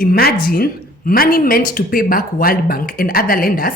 Imagine money meant to pay back World Bank and other lenders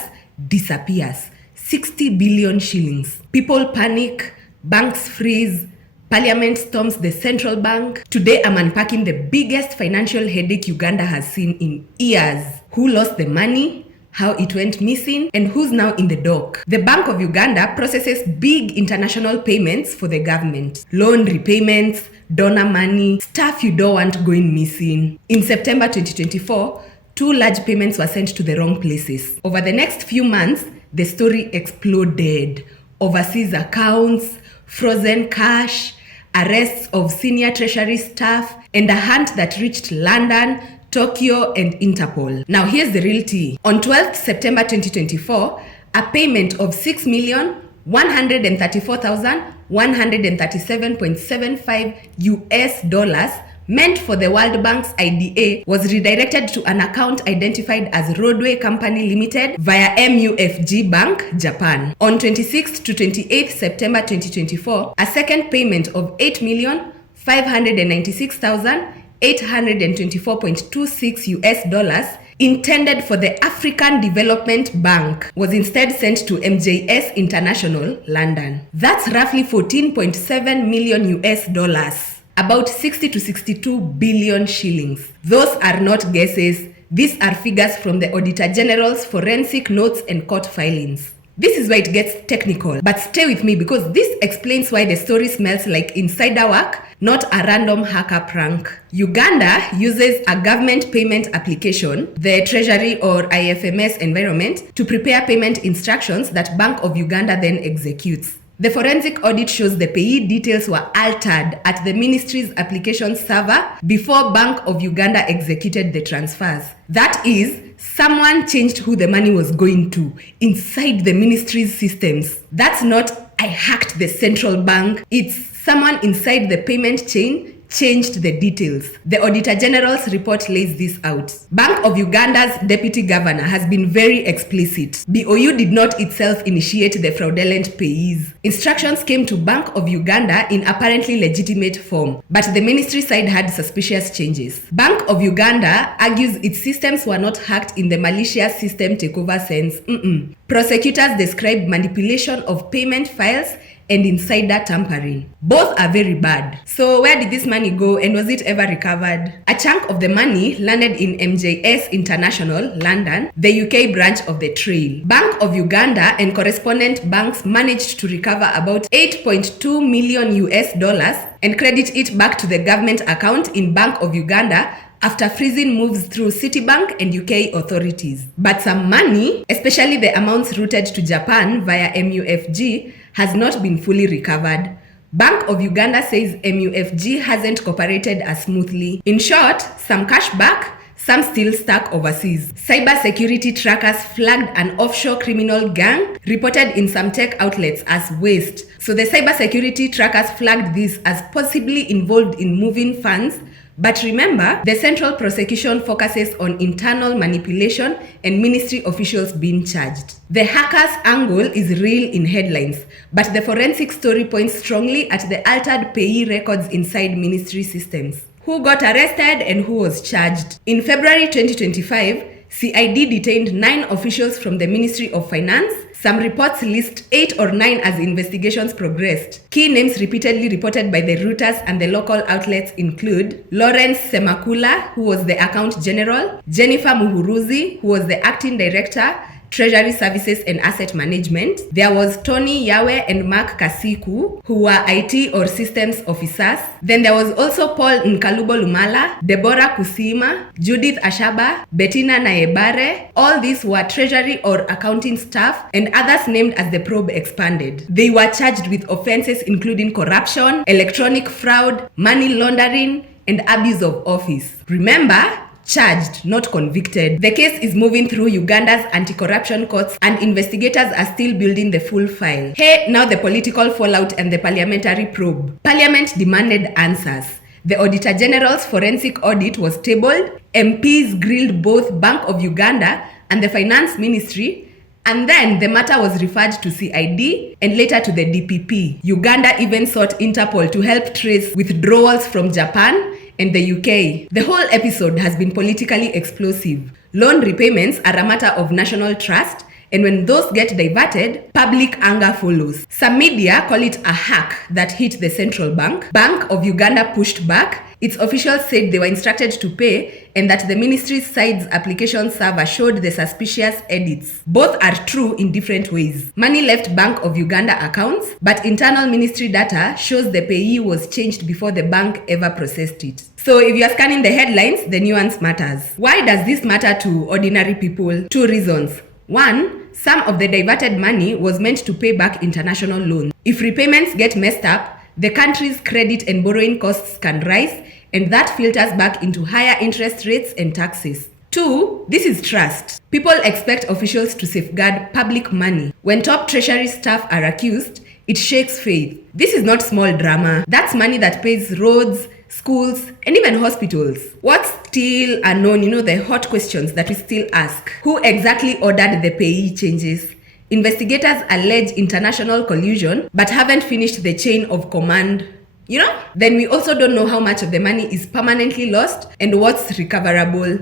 disappears. 60 billion shillings. People panic, banks freeze, Parliament storms the central bank. Today I'm unpacking the biggest financial headache Uganda has seen in years. Who lost the money? How it went missing, and who's now in the dock. The Bank of Uganda processes big international payments for the government. Loan repayments, donor money, stuff you don't want going missing. In September 2024, 2 large payments were sent to the wrong places. Over the next few months, the story exploded. Overseas accounts, frozen cash, arrests of senior treasury staff, and a hunt that reached London, Tokyo, and Interpol. Now here's the real tea. On 12th September 2024, a payment of $6,134,137.75 meant for the World Bank's IDA was redirected to an account identified as Roadway Company Limited via MUFG Bank, Japan. On 26th to 28th September 2024, a second payment of $8,596,824.26 intended for the African Development Bank was instead sent to MJS International, London. That's roughly $14.7 million, about 60 to 62 billion shillings. Those are not guesses. These are figures from the Auditor General's forensic notes and court filings. This is where it gets technical, but stay with me because this explains why the story smells like insider work, not a random hacker prank. Uganda uses a government payment application, the Treasury or IFMS environment, to prepare payment instructions that Bank of Uganda then executes. The forensic audit shows the payee details were altered at the ministry's application server before Bank of Uganda executed the transfers. That is, someone changed who the money was going to inside the ministry's systems. That's not, I hacked the central bank. It's someone inside the payment chain changed the details. The Auditor General's report lays this out. Bank of Uganda's deputy governor has been very explicit. BOU did not itself initiate the fraudulent payees. Instructions came to Bank of Uganda in apparently legitimate form, but the ministry side had suspicious changes. Bank of Uganda argues its systems were not hacked in the malicious system takeover sense. Prosecutors describe manipulation of payment files and insider tampering. Both are very bad. So where did this money go, and was it ever recovered? A chunk of the money landed in MJS International, London, the UK branch of the Trail. Bank of Uganda and correspondent banks managed to recover about $8.2 million and credit it back to the government account in Bank of Uganda after freezing moves through Citibank and UK authorities. But some money, especially the amounts routed to Japan via MUFG, has not been fully recovered. Bank of Uganda says MUFG hasn't cooperated as smoothly. In short, some cash back, some still stuck overseas. Cybersecurity trackers flagged an offshore criminal gang reported in some tech outlets as waste. So the cybersecurity trackers flagged this as possibly involved in moving funds. But remember, the central prosecution focuses on internal manipulation and ministry officials being charged. The hackers' angle is real in headlines, but the forensic story points strongly at the altered payee records inside ministry systems. Who got arrested and who was charged? In February 2025, CID detained 9 officials from the Ministry of Finance. Some reports list 8 or 9 as investigations progressed. Key names repeatedly reported by the Reuters and the local outlets include Lawrence Semakula, who was the Account General, Jennifer Muhuruzi, who was the Acting Director, Treasury Services and Asset Management. There was Tony Yawe and Mark Kasiku, who were IT or Systems Officers. Then there was also Paul Nkalubo Lumala, Deborah Kusima, Judith Ashaba, Bettina Naebare. All these were Treasury or accounting staff, and others named as the probe expanded. They were charged with offenses including corruption, electronic fraud, money laundering, and abuse of office. Remember, charged, not convicted. The case is moving through Uganda's anti-corruption courts and investigators are still building the full file. Hey, now the political fallout and the parliamentary probe. Parliament demanded answers. The Auditor General's forensic audit was tabled. MPs grilled both Bank of Uganda and the Finance Ministry, and then the matter was referred to CID and later to the DPP. Uganda even sought Interpol to help trace withdrawals from Japan and the UK. The whole episode has been politically explosive. Loan repayments are a matter of national trust, and when those get diverted, public anger follows. Some media call it a hack that hit the central bank. Bank of Uganda pushed back. Its officials said they were instructed to pay and that the ministry's side's application server showed the suspicious edits. Both are true in different ways. Money left Bank of Uganda accounts, but internal ministry data shows the payee was changed before the bank ever processed it. So if you are scanning the headlines, the nuance matters. Why does this matter to ordinary people? Two reasons. One, some of the diverted money was meant to pay back international loans. If repayments get messed up, the country's credit and borrowing costs can rise, and that filters back into higher interest rates and taxes. Two, this is trust. People expect officials to safeguard public money. When top treasury staff are accused, it shakes faith. This is not small drama. That's money that pays roads, schools, and even hospitals. What's still unknown, the hot questions that we still ask. Who exactly ordered the payee changes? Investigators allege international collusion, but haven't finished the chain of command. Then we also don't know how much of the money is permanently lost and what's recoverable.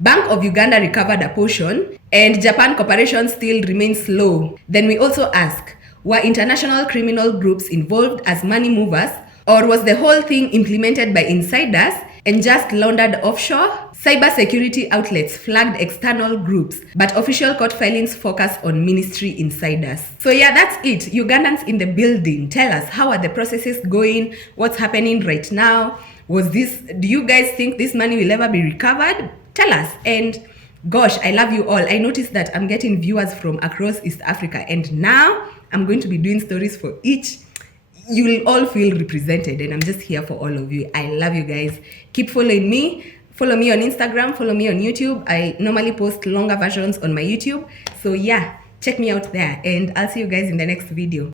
Bank of Uganda recovered a portion, and Japan cooperation still remains low. Then we also ask, were international criminal groups involved as money movers, or was the whole thing implemented by insiders and just laundered offshore? Cybersecurity outlets flagged external groups, but official court filings focus on ministry insiders. So yeah, that's it. Ugandans in the building, tell us, how are the processes going? What's happening right now? Do you guys think this money will ever be recovered? Tell us. And gosh, I love you all. I noticed that I'm getting viewers from across East Africa, and now I'm going to be doing stories for each. You will all feel represented, and I'm just here for all of you. I love you guys. Keep following me. Follow me on Instagram, follow me on YouTube. I normally post longer versions on my YouTube. So yeah, check me out there, and I'll see you guys in the next video.